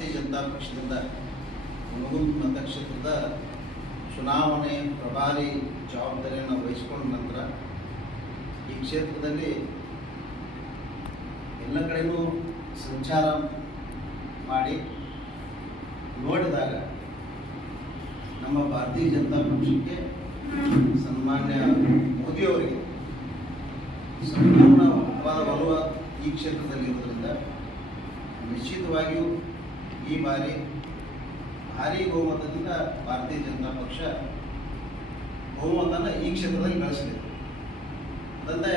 ಭಾರತೀಯ ಜನತಾ ಪಕ್ಷದಿಂದ ಹುನಗುಂದ ಮತಕ್ಷೇತ್ರದ ಚುನಾವಣೆ ಪ್ರಭಾರಿ ಜವಾಬ್ದಾರಿಯನ್ನು ವಹಿಸಿಕೊಂಡ ನಂತರ ಈ ಕ್ಷೇತ್ರದಲ್ಲಿ ಎಲ್ಲ ಕಡೆಯೂ ಸಂಚಾರ ಮಾಡಿ ನೋಡಿದಾಗ ನಮ್ಮ ಭಾರತೀಯ ಜನತಾ ಪಕ್ಷಕ್ಕೆ ಸನ್ಮಾನ್ಯ ಮೋದಿಯವರಿಗೆ ಸಂಪೂರ್ಣವಾದ ಒಲವು ಈ ಕ್ಷೇತ್ರದಲ್ಲಿರುವುದರಿಂದ ನಿಶ್ಚಿತವಾಗಿಯೂ ಈ ಬಾರಿ ಭಾರೀ ಬಹುಮತದಿಂದ ಭಾರತೀಯ ಜನತಾ ಪಕ್ಷ ಬಹುಮತನ ಈ ಕ್ಷೇತ್ರದಲ್ಲಿ ಗಳಿಸಲಿದೆ. ಅದಲ್ಲದೆ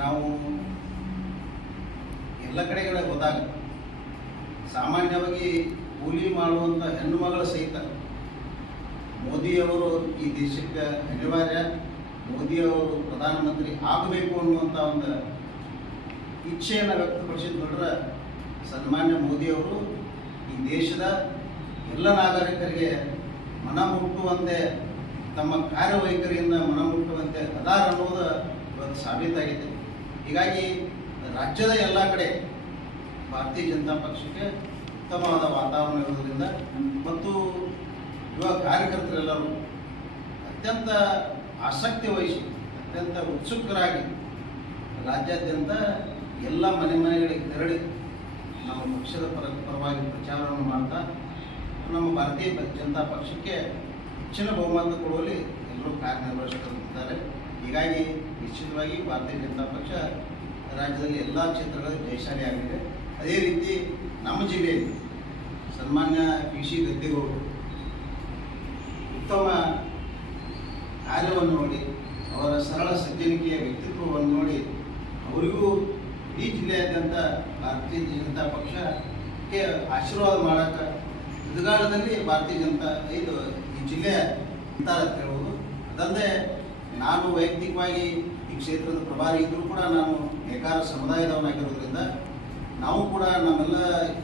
ನಾವು ಎಲ್ಲ ಕಡೆಗಳ ಹೋದಾಗ ಸಾಮಾನ್ಯವಾಗಿ ಕೂಲಿ ಮಾಡುವಂಥ ಹೆಣ್ಣು ಮಗಳ ಸಹಿತ ಮೋದಿಯವರು ಈ ದೇಶಕ್ಕೆ ಅನಿವಾರ್ಯ, ಮೋದಿಯವರು ಪ್ರಧಾನಮಂತ್ರಿ ಆಗಬೇಕು ಅನ್ನುವಂಥ ಒಂದು ಇಚ್ಛೆಯನ್ನು ವ್ಯಕ್ತಪಡಿಸಿದ ನೋಡ್ರೆ ಸನ್ಮಾನ್ಯ ಮೋದಿಯವರು ಈ ದೇಶದ ಎಲ್ಲ ನಾಗರಿಕರಿಗೆ ಮನಮುಟ್ಟುವಂತೆ ತಮ್ಮ ಕಾರ್ಯವೈಖರಿಯಿಂದ ಮನಮುಟ್ಟುವಂತೆ ಅದಾರ ಅನ್ನೋದು ಇವತ್ತು ಸಾಬೀತಾಗಿದೆ. ಹೀಗಾಗಿ ರಾಜ್ಯದ ಎಲ್ಲ ಕಡೆ ಭಾರತೀಯ ಜನತಾ ಪಕ್ಷಕ್ಕೆ ಉತ್ತಮವಾದ ವಾತಾವರಣ ಇರುವುದರಿಂದ ಮತ್ತು ಯುವ ಕಾರ್ಯಕರ್ತರೆಲ್ಲರೂ ಅತ್ಯಂತ ಆಸಕ್ತಿ ವಹಿಸಿ ಅತ್ಯಂತ ಉತ್ಸುಕರಾಗಿ ರಾಜ್ಯಾದ್ಯಂತ ಎಲ್ಲ ಮನೆಗಳಿಗೆ ತೆರಳಿ ನಮ್ಮ ಪಕ್ಷದ ಪರವಾಗಿ ಪ್ರಚಾರವನ್ನು ಮಾಡ್ತಾ ನಮ್ಮ ಭಾರತೀಯ ಜನತಾ ಪಕ್ಷಕ್ಕೆ ಹೆಚ್ಚಿನ ಬಹುಮತ ಕೊಡುವಲ್ಲಿ ಎಲ್ಲರೂ ಕಾರ್ಯನಿರ್ವಹಿಸುತ್ತಿದ್ದಾರೆ. ಹೀಗಾಗಿ ನಿಶ್ಚಿತವಾಗಿ ಭಾರತೀಯ ಜನತಾ ಪಕ್ಷ ರಾಜ್ಯದಲ್ಲಿ ಎಲ್ಲ ಕ್ಷೇತ್ರಗಳಲ್ಲಿ ಜಯಶಾಲಿಯಾಗಿದೆ. ಅದೇ ರೀತಿ ನಮ್ಮ ಜಿಲ್ಲೆಯಲ್ಲಿ ಸನ್ಮಾನ್ಯ ಪಿ ಸಿ ಗದ್ದಿಗೌಡರು ಉತ್ತಮ ಕಾರ್ಯವನ್ನು ನೋಡಿ, ಅವರ ಸರಳ ಸಜ್ಜನಿಕೆಯ ವ್ಯಕ್ತಿತ್ವವನ್ನು ನೋಡಿ ಅವರಿಗೂ ಇಡೀ ಜಿಲ್ಲೆಯಾದ್ಯಂತ ಭಾರತೀಯ ಜನತಾ ಪಕ್ಷಕ್ಕೆ ಆಶೀರ್ವಾದ ಮಾಡೋಕ್ಕೆ ಇದುಗಾಲದಲ್ಲಿ ಭಾರತೀಯ ಜನತಾ ಈ ಜಿಲ್ಲೆಯ ಅಂತ ಹೇಳುವುದು. ಅದಲ್ಲದೆ ನಾನು ವೈಯಕ್ತಿಕವಾಗಿ ಈ ಕ್ಷೇತ್ರದ ಪ್ರಭಾರಿ ಇದ್ದರೂ ಕೂಡ ನಾನು ನೇಕಾರ ಸಮುದಾಯದವನಾಗಿರೋದ್ರಿಂದ ನಾವು ಕೂಡ ನಮ್ಮೆಲ್ಲ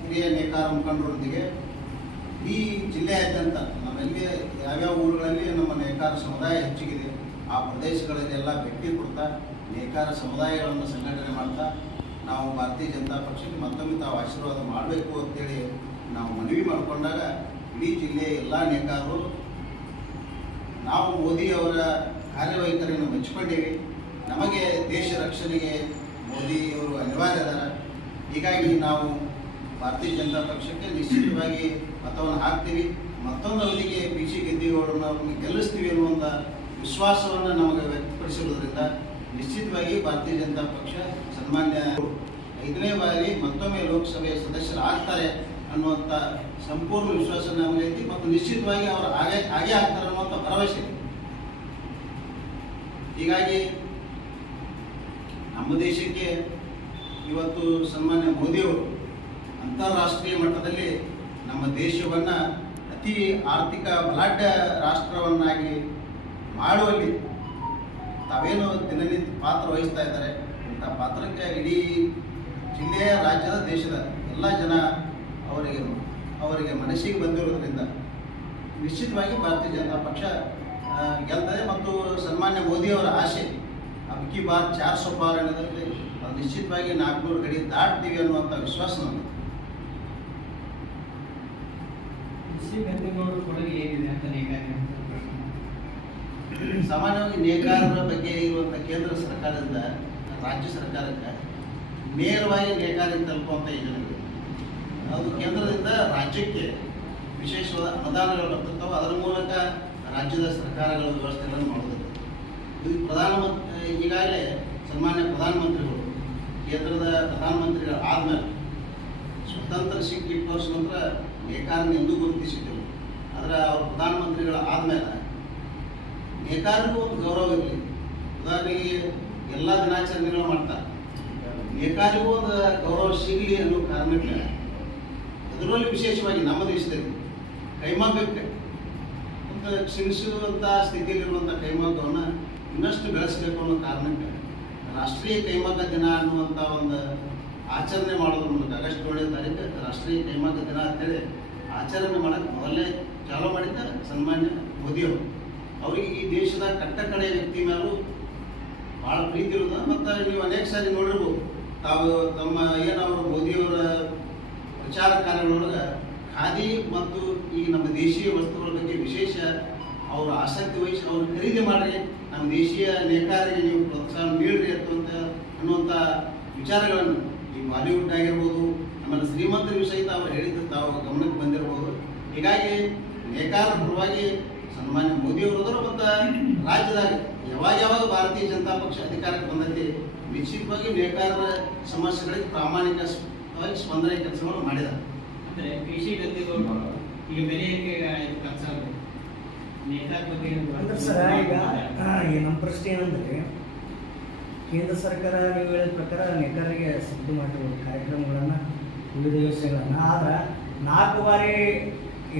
ಹಿರಿಯ ನೇಕಾರ ಮುಖಂಡರೊಂದಿಗೆ ಈ ಜಿಲ್ಲೆಯಾದ್ಯಂತ ನಮ್ಮೆಲ್ಲಿ ಯಾವ್ಯಾವ ಊರುಗಳಲ್ಲಿ ನಮ್ಮ ನೇಕಾರ ಸಮುದಾಯ ಹೆಚ್ಚಿಗಿದೆ ಆ ಪ್ರದೇಶಗಳಲ್ಲೆಲ್ಲ ಭೇಟಿ ಕೊಡ್ತಾ ನೇಕಾರ ಸಮುದಾಯಗಳನ್ನು ಸಂಘಟನೆ ಮಾಡ್ತಾ ನಾವು ಭಾರತೀಯ ಜನತಾ ಪಕ್ಷಕ್ಕೆ ಮತ್ತೊಮ್ಮೆ ತಾವು ಆಶೀರ್ವಾದ ಮಾಡಬೇಕು ಅಂತೇಳಿ ನಾವು ಮನವಿ ಮಾಡಿಕೊಂಡಾಗ ಇಡೀ ಜಿಲ್ಲೆಯ ಎಲ್ಲ ನೇಕಾರರು ನಾವು ಮೋದಿಯವರ ಕಾರ್ಯವೈಖರಿಯನ್ನು ಮೆಚ್ಚಿಕೊಂಡೇವೆ. ನಮಗೆ ದೇಶ ರಕ್ಷಣೆಗೆ ಮೋದಿಯವರು ಅನಿವಾರ್ಯ ಅದಾರ. ಹೀಗಾಗಿ ನಾವು ಭಾರತೀಯ ಜನತಾ ಪಕ್ಷಕ್ಕೆ ನಿಶ್ಚಿತವಾಗಿ ಮತವನ್ನು ಹಾಕ್ತೀವಿ. ಮತ್ತೊಂದು ಅವಧಿಗೆ ಪಿ ಸಿ ಗದ್ದಿಗೌಡರನ್ನ ಗೆಲ್ಲಿಸ್ತೀವಿ ಅನ್ನುವಂಥ ವಿಶ್ವಾಸವನ್ನು ನಮಗೆ ವ್ಯಕ್ತಪಡಿಸಿರುವುದರಿಂದ ನಿಶ್ಚಿತವಾಗಿ ಭಾರತೀಯ ಜನತಾ ಪಕ್ಷ ಸನ್ಮಾನ್ಯ 5ನೇ ಬಾರಿ ಮತ್ತೊಮ್ಮೆ ಲೋಕಸಭೆಯ ಸದಸ್ಯರು ಆಗ್ತಾರೆ ಅನ್ನುವಂಥ ಸಂಪೂರ್ಣ ವಿಶ್ವಾಸ ನಮಗೈತಿ ಮತ್ತು ನಿಶ್ಚಿತವಾಗಿ ಅವರು ಹಾಗೆ ಆಗ್ತಾರೆ ಅನ್ನುವಂಥ ಭರವಸೆ ಇದೆ. ಹೀಗಾಗಿ ನಮ್ಮ ದೇಶಕ್ಕೆ ಇವತ್ತು ಸನ್ಮಾನ್ಯ ಮೋದಿಯವರು ಅಂತಾರಾಷ್ಟ್ರೀಯ ಮಟ್ಟದಲ್ಲಿ ನಮ್ಮ ದೇಶವನ್ನು ಅತಿ ಆರ್ಥಿಕ ಬಲಾಢ್ಯ ರಾಷ್ಟ್ರವನ್ನಾಗಿ ಮಾಡುವಲ್ಲಿ ತಾವೇನು ದಿನನಿತ್ಯ ಪಾತ್ರ ವಹಿಸ್ತಾ ಇದ್ದಾರೆ. ಇಂಥ ಪಾತ್ರಕ್ಕೆ ಇಡೀ ಜಿಲ್ಲೆಯ, ರಾಜ್ಯದ, ದೇಶದ ಎಲ್ಲ ಜನ ಅವರಿಗೆ ಮನಸ್ಸಿಗೆ ಬಂದಿರೋದ್ರಿಂದ ನಿಶ್ಚಿತವಾಗಿ ಭಾರತೀಯ ಜನತಾ ಪಕ್ಷ ಗೆಲ್ತದೆ. ಮತ್ತು ಸನ್ಮಾನ್ಯ ಮೋದಿಯವರ ಆಸೆ ಅಬ್ಕಿ ಬಾರ್ 400 ಪಾರ್ ಅನ್ನೋದ್ರಲ್ಲಿ ಅದು ನಿಶ್ಚಿತವಾಗಿ 400 ಗಡಿ ದಾಟ್ತೀವಿ ಅನ್ನುವಂಥ ವಿಶ್ವಾಸ ನಮಗೆ. ಸಾಮಾನ್ಯವಾಗಿ ನೇಕಾರರ ಬಗ್ಗೆ ಇರುವಂಥ ಕೇಂದ್ರ ಸರ್ಕಾರದಿಂದ ರಾಜ್ಯ ಸರ್ಕಾರಕ್ಕೆ ನೇರವಾಗಿ ನೇಕಾರಿಗೆ ತಲುಪುವಂಥ ಯೋಜನೆಗಳು ಅದು ಕೇಂದ್ರದಿಂದ ರಾಜ್ಯಕ್ಕೆ ವಿಶೇಷವಾದ ಅನುದಾನಗಳು ಬರ್ತಿರ್ತಾವೆ. ಅದರ ಮೂಲಕ ರಾಜ್ಯದ ಸರ್ಕಾರಗಳ ವ್ಯವಸ್ಥೆಗಳನ್ನು ಮಾಡೋದು. ಇದು ಪ್ರಧಾನಮಂತ್ರಿ ಈಗಾಗಲೇ ಸನ್ಮಾನ್ಯ ಪ್ರಧಾನಮಂತ್ರಿಗಳು ಕೇಂದ್ರದ ಪ್ರಧಾನಮಂತ್ರಿಗಳು ಆದಮೇಲೆ ಸ್ವತಂತ್ರ ಸಿಕ್ಕಿ 20 ವರ್ಷ ನಂತರ ನೇಕಾರನ ಎಂದೂ ಗುರುತಿಸಿದ್ದರು. ಆದರೆ ಅವರು ಪ್ರಧಾನಮಂತ್ರಿಗಳ ಆದಮೇಲೆ ನೇಕಾರರಿಗೂ ಒಂದು ಗೌರವ ಇರಲಿ. ಉದಾಹರಣೆಗೆ ಎಲ್ಲ ದಿನಾಚರಣೆಗಳು ಮಾಡ್ತಾರೆ, ನೇಕಾರಿಗೂ ಒಂದು ಗೌರವ ಸಿಗಲಿ ಅನ್ನೋ ಕಾರಣಕ್ಕೆ ಅದರಲ್ಲಿ ವಿಶೇಷವಾಗಿ ನಮ್ಮ ದೇಶದಲ್ಲಿ ಕೈಮಗ್ಗಕ್ಕೆ ಒಂದು ಕ್ಷಮಿಸುವಂಥ ಸ್ಥಿತಿಯಲ್ಲಿರುವಂಥ ಕೈಮಗ್ಗವನ್ನು ಇನ್ನಷ್ಟು ಬೆಳೆಸಬೇಕು ಅನ್ನೋ ಕಾರಣಕ್ಕೆ ರಾಷ್ಟ್ರೀಯ ಕೈಮಗ್ಗ ದಿನ ಅನ್ನುವಂಥ ಒಂದು ಆಚರಣೆ ಮಾಡೋದ್ರ ಮೂಲಕ ಆಗಸ್ಟ್ 7ನೇ ತಾರೀಕು ರಾಷ್ಟ್ರೀಯ ಕೈಮಗ್ಗ ದಿನ ಅಂತೇಳಿ ಆಚರಣೆ ಮಾಡೋಕ್ಕೆ ಮೊದಲೇ ಚಾಲೂ ಮಾಡಿದ್ದ ಸನ್ಮಾನ್ಯ ಮೋದಿಯವರು. ಅವರಿಗೆ ಈ ದೇಶದ ಕಟ್ಟಕಡೆ ವ್ಯಕ್ತಿ ಮೇಲೂ ಭಾಳ ಪ್ರೀತಿ ಇರೋದು. ಮತ್ತು ನೀವು ಅನೇಕ ಸಾರಿ ನೋಡಿರ್ಬೋದು, ತಾವು ತಮ್ಮ ಏನವರು ಮೋದಿಯವರ ಪ್ರಚಾರ ಕಾರ್ಯಗಳೊಳಗೆ ಖಾದಿ ಮತ್ತು ಈ ನಮ್ಮ ದೇಶೀಯ ವಸ್ತುಗಳ ಬಗ್ಗೆ ವಿಶೇಷ ಅವರು ಆಸಕ್ತಿ ವಹಿಸಿ ಅವರು ಖರೀದಿ ಮಾಡಿ ನಮ್ಮ ದೇಶೀಯ ನೇಕಾರರಿಗೆ ನೀವು ಪ್ರೋತ್ಸಾಹ ನೀಡ್ರಿ ಅನ್ನುವಂಥ ವಿಚಾರಗಳನ್ನು ಈ ಬಾಲಿವುಡ್ ಆಗಿರ್ಬೋದು ಆಮೇಲೆ ಶ್ರೀಮಂತರಿಗೂ ಸಹಿತ ಅವರು ಹೇಳಿದ್ದು ತಾವು ಗಮನಕ್ಕೆ ಬಂದಿರಬಹುದು. ಹೀಗಾಗಿ ನೇಕಾರರ ಪರವಾಗಿ ಸನ್ಮಾನ್ಯ ಮೋದಿಯವರು ಮತ್ತು ರಾಜ್ಯದಾಗ ಯಾವಾಗ ಭಾರತೀಯ ಜನತಾ ಪಕ್ಷ ಅಧಿಕಾರಕ್ಕೆ ಬಂದೈತಿ ನಿಶ್ಚಿತವಾಗಿ ನೇಕಾರರ ಸಮಸ್ಯೆಗಳಿಗೆ ಪ್ರಾಮಾಣಿಕವಾಗಿ ಸ್ಪಂದನೆ ಕೆಲಸವನ್ನು ಮಾಡಿದ್ದಾರೆ. ಅಂದರೆ ಕೃಷಿ ಗದ್ದೆಗಳು ಈಗ ಬೆಲೆ ಏರಿಕೆ ಕೆಲಸ ನೇಕಾರ ಬಗ್ಗೆ ಅಂದ್ರೆ ಸರ್ ಈಗ ನಮ್ಮ ಪ್ರಶ್ನೆ ಏನಂದರೆ ಕೇಂದ್ರ ಸರ್ಕಾರ ನೀವು ಹೇಳಿದ ಪ್ರಕಾರ ನೇಕಾರರಿಗೆ ಸಿದ್ಧ ಮಾಡಿರುವ ಕಾರ್ಯಕ್ರಮಗಳನ್ನು ವಿವಿಧ ಯೋಜನೆಗಳನ್ನು ಆದ್ರೆ 4 ಬಾರಿ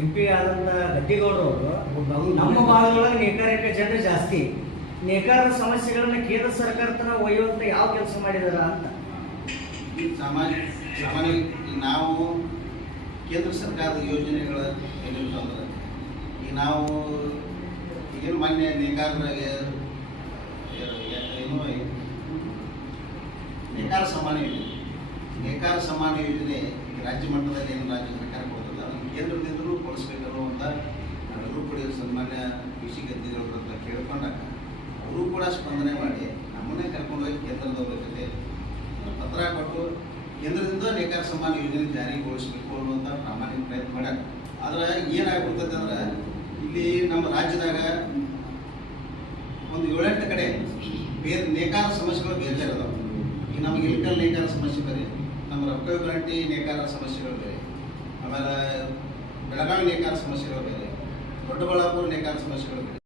MP ಆದಂಥ ಗದ್ದಿಗೌಡರವರು ನಮ್ಮ ಭಾಗದೊಳಗೆ ನೇಕಾರಿಕೆ ಜನರು ಜಾಸ್ತಿ ನೇಕಾರರ ಸಮಸ್ಯೆಗಳನ್ನು ಕೇಂದ್ರ ಸರ್ಕಾರ ತನ ಒಯ್ಯುವಂಥ ಯಾವ ಕೆಲಸ ಮಾಡಿದಾರ ಅಂತ ಸಾಮಾನ್ಯ ನಾವು ಕೇಂದ್ರ ಸರ್ಕಾರದ ಯೋಜನೆಗಳ ಏನಿರ್ತಂದ್ರೆ ಈಗ ನಾವು ಏನು ಮಾನ್ಯ ನೇಕಾರರಿಗೆ ಏನು ನೇಕಾರ ಸಮಾನ ಯೋಜನೆ ರಾಜ್ಯ ಮಟ್ಟದಲ್ಲಿ ಏನು ರಾಜ್ಯ ಸರ್ಕಾರ ಕೊಡ್ತದೆ ಅದನ್ನು ಕೇಂದ್ರದಿಂದಲೂ ಕೊಡಿಸ್ಬೇಕು ಅನ್ನುವಂಥ ನಾವೆಲ್ಲರೂ ಕೂಡ ಸನ್ಮಾನ್ಯ ಕೃಷಿ ಗದ್ದಿಗಳ ಹತ್ರ ಕೇಳ್ಕೊಂಡಾಗ ಅವರು ಕೂಡ ಸ್ಪಂದನೆ ಮಾಡಿ ನಮ್ಮನ್ನೇ ಕರ್ಕೊಂಡೋಗಿ ಕೇಂದ್ರದವ್ರ ಜೊತೆ ಪತ್ರ ಕೊಟ್ಟು ಕೇಂದ್ರದಿಂದ ನೇಕಾರ ಸಮಾನ ಯೋಜನೆ ಜಾರಿಗೊಳಿಸಬೇಕು ಅನ್ನುವಂಥ ಪ್ರಾಮಾಣಿಕ ಪ್ರಯತ್ನ ಮಾಡ್ಯಾರ. ಆದ್ರೆ ಏನಾಗ್ಬಿಡ್ತದೆ ಅಂದ್ರೆ ಇಲ್ಲಿ ನಮ್ಮ ರಾಜ್ಯದಾಗ ಒಂದು 7-8 ಕಡೆ ಬೇರೆ ನೇಕಾರ ಸಮಸ್ಯೆಗಳು ಬೇರೆ ಇರೋದು. ಈಗ ನಮಗೆ ಇಲ್ಕಲ್ ನೇಕಾರ ಸಮಸ್ಯೆ ಬೇರೆ, ನಮ್ಮ ರೊಕ್ಕ ಗ್ಯಾರಂಟಿ ನೇಕಾರ ಸಮಸ್ಯೆಗಳು ಬೇರೆ, ಆಮೇಲೆ ಬೆಳಗಾವಿ ನೇಕಾರ ಸಮಸ್ಯೆಗಳು ಬೇರೆ, ದೊಡ್ಡಬಳ್ಳಾಪುರ ನೇಕಾರ ಸಮಸ್ಯೆಗಳು ಬೇರೆ.